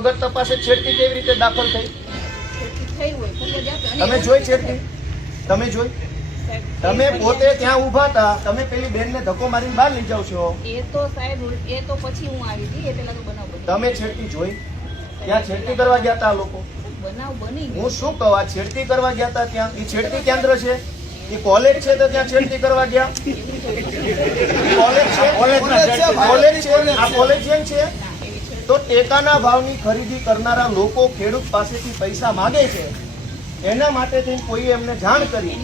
વગર તપાસે છેડતી કેવી રીતે દાખલ થઈ? તમે જોઈ છેડતી? તમે જોઈ? તમે પોતે ત્યાં ઊભા હતા, તમે પેલી બેનને ધક્કો મારીને બહાર લઈ જાવ છો. એ તો સાહેબ એ તો પછી હું આવી હતી, એ પેલા તો બનાવ બની. તમે છેડતી જોઈ? ત્યાં છેડતી કરવા ગયા હતા લોકો? બનાવ બની. હું શું કહું, આ છેડતી કરવા ગયા હતા ત્યાં? એ છેડતી કેન્દ્ર છે? એ કોલેજ છે તો ત્યાં છેડતી કરવા ગયા? કોલેજ છે? કોલેજ છે? આ કોલેજિયન છે? તો ટેકાના ભાવની ખરીદી કરનારા લોકો ખેડૂત પાસેથી પૈસા માંગે છે, એના માટે થઈને કોઈ એમને જાણ કરી,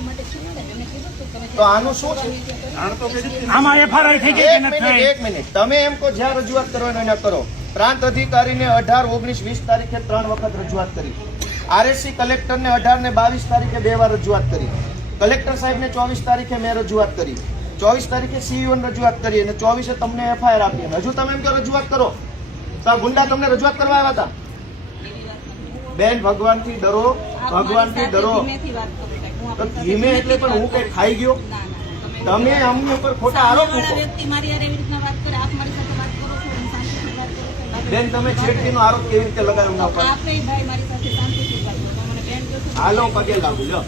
તો આનું શું છે? આમાં એફઆરઆઈ થઈ ગઈ કે નથી થઈ? એક મિનિટ, તમે એમ કહો જ્યાં રજૂઆત કરવાનો એને કરો. પ્રાંત અધિકારીને 18, 19, 20 તારીખે 3 વખત રજૂઆત કરી. આરએસસી કલેક્ટરને 18 ને 22 તારીખે 2 વાર રજૂઆત કરી. કલેક્ટર સાહેબને 24 તારીખે મેં રજૂઆત કરી. 24 તારીખે સીઈઓને રજૂઆત કરી અને 24 તમને એફઆઈઆર આપી. હજુ તમે એમ કહો રજૂઆત કરો તો આ ગુંડા તમને રજૂઆત કરવા આવ્યા હતા? બેન, ભગવાનથી ડરો, ભગવાનથી ડરો. ધીમે એટલે પણ હું કઈ ખાઈ ગયો? તમે અમને ઉપર ખોટા આરોપ મૂકો. બેન, તમે છેડતીનો આરોપ કેવી રીતે લગાવ્યો ના ઉપર? હાલો, પગે લાગુ. લો,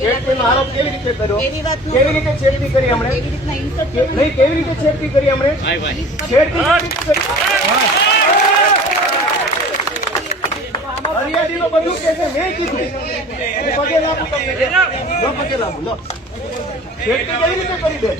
છેડતીનો આરોપ કેવી રીતે કર્યો? કેવી રીતે છેડતી કરી હમણે? નહીં, કેવી રીતે છેડતી કરી હમણે? છેડતી હરિયાળીનો બધું કે છે, મેં કીધું. પગે લાગુ તમને. લો, પગે લાગુ. લો, છેડતી કેવી રીતે કરી? બેન,